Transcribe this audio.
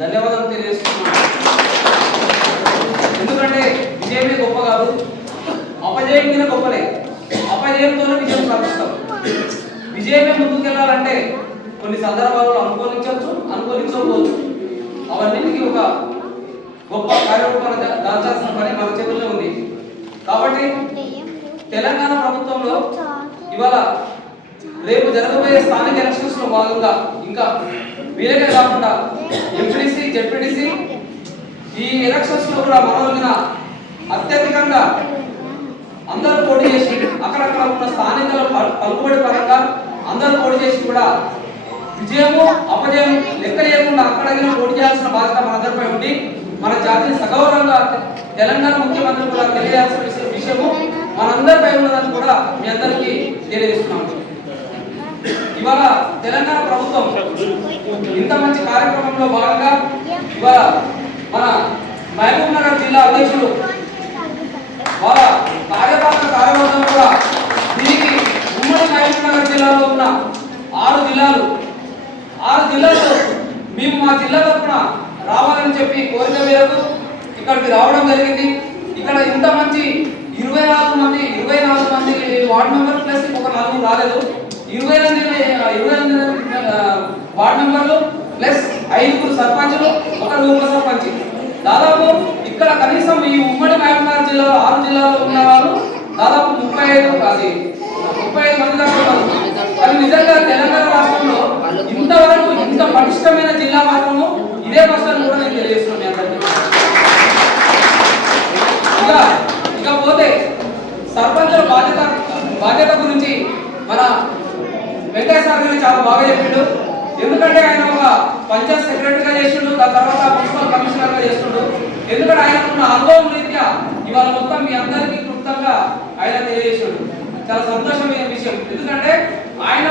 ధన్యవాదాలు తెలియజేస్తున్నాను. ఎందుకంటే విజయమే గొప్ప కాదు అపజయం మీద గొప్పలే. అపజయంతోనే విజయం సాధిస్తాం. విజయమే ముందుకెళ్ళాలంటే కొన్ని సందర్భాలు అనుకూలించవచ్చు అనుకూలించకపోవచ్చు. అవన్నింటికి ఒక గొప్ప కార్యరూపాలు దాల్చాల్సిన పని మన చేతుల్లో ఉంది. కాబట్టి తెలంగాణ ప్రభుత్వంలో ఇవాళ రేపు జరగబోయే స్థానిక ఎలక్షన్స్లో భాగంగా ఇంకా వీలకే కాకుండా ఎంపీ జెడ్పీటీసీ ఈ ఎలక్షన్స్లో కూడా మనవలసిన అత్యధికంగా అందరూ పోటీ చేసి అక్కడక్కడ ఉన్న స్థానికుల పలుకుబడి పరంగా అందరూ పోటీ చేసి కూడా విజయము అపజయం లెక్క లేకుండా అక్కడగిన పోటీ చేయాల్సిన బాధ్యత మనందరిపై ఉంది. మన జాతిని సగౌరవంగా తెలంగాణ ముఖ్యమంత్రి కూడా తెలియాల్సిన విషయము మనందరిపై ఉన్నదని కూడా మీ అందరికీ తెలియజేస్తున్నాము. ఇవాళ తెలంగాణ ప్రభుత్వం ఇంత మంచి కార్యక్రమంలో భాగంగా ఇవాళ మన మహబూబ్ నగర్ జిల్లా అధ్యక్షుడు వాళ్ళ కార్యపాలక కార్యవర్గం కూడా దీనికి ఉమ్మడి మహబూబ్ నగర్ జిల్లాలో ఉన్న ఆరు జిల్లాలు. ఆరు జిల్లాల్లో మేము మా జిల్లా తరఫున రావాలని చెప్పి కోరిక మేరకు ఇక్కడికి రావడం జరిగింది. ఇక్కడ ఇంత మంచి ఇరవై నాలుగు మంది ఇరవై నాలుగు మంది వార్డు మెంబర్ ప్లస్ ఒక నాలుగు రాలేదు. ఇరవై ఎనిమిది ఇరవై ఎనిమిది వార్డు మెంబర్లు ప్లస్ ఐదుగురు సర్పంచులు ఒకరు ఉప సర్పంచ్. దాదాపు ఇక్కడ కనీసం ఈ ఉమ్మడి మహబూబ్నగర్ జిల్లాలో ఆరు జిల్లాలో ఉన్న వాళ్ళు దాదాపు ముప్పై ఐదు అది ముప్పై ఐదు మంది దాకా కానీ నిజంగా తెలంగాణ రాష్ట్రంలో ఇంతవరకు ఇంత పటిష్టమైన జిల్లా మాత్రము ఇదే కష్టాన్ని కూడా నేను తెలియజేస్తున్నాను అందరికీ. ఇక ఇకపోతే సర్పంచుల బాధ్యత చాలా బాగా చెప్పిండు. ఎందుకంటే ఆయన ఒక పంచాయత్ సెక్రటరీగా చేసిండు దాని తర్వాత మున్సిపల్ కమిషనర్గా చేస్తుండు. ఎందుకంటే ఆయన ఉన్న అనుభవం రీత్యా ఇవాళ మొత్తం మీ అందరికీ క్లుప్తంగా ఆయన తెలియజేసిండు. చాలా సంతోషమైన విషయం. ఎందుకంటే ఆయన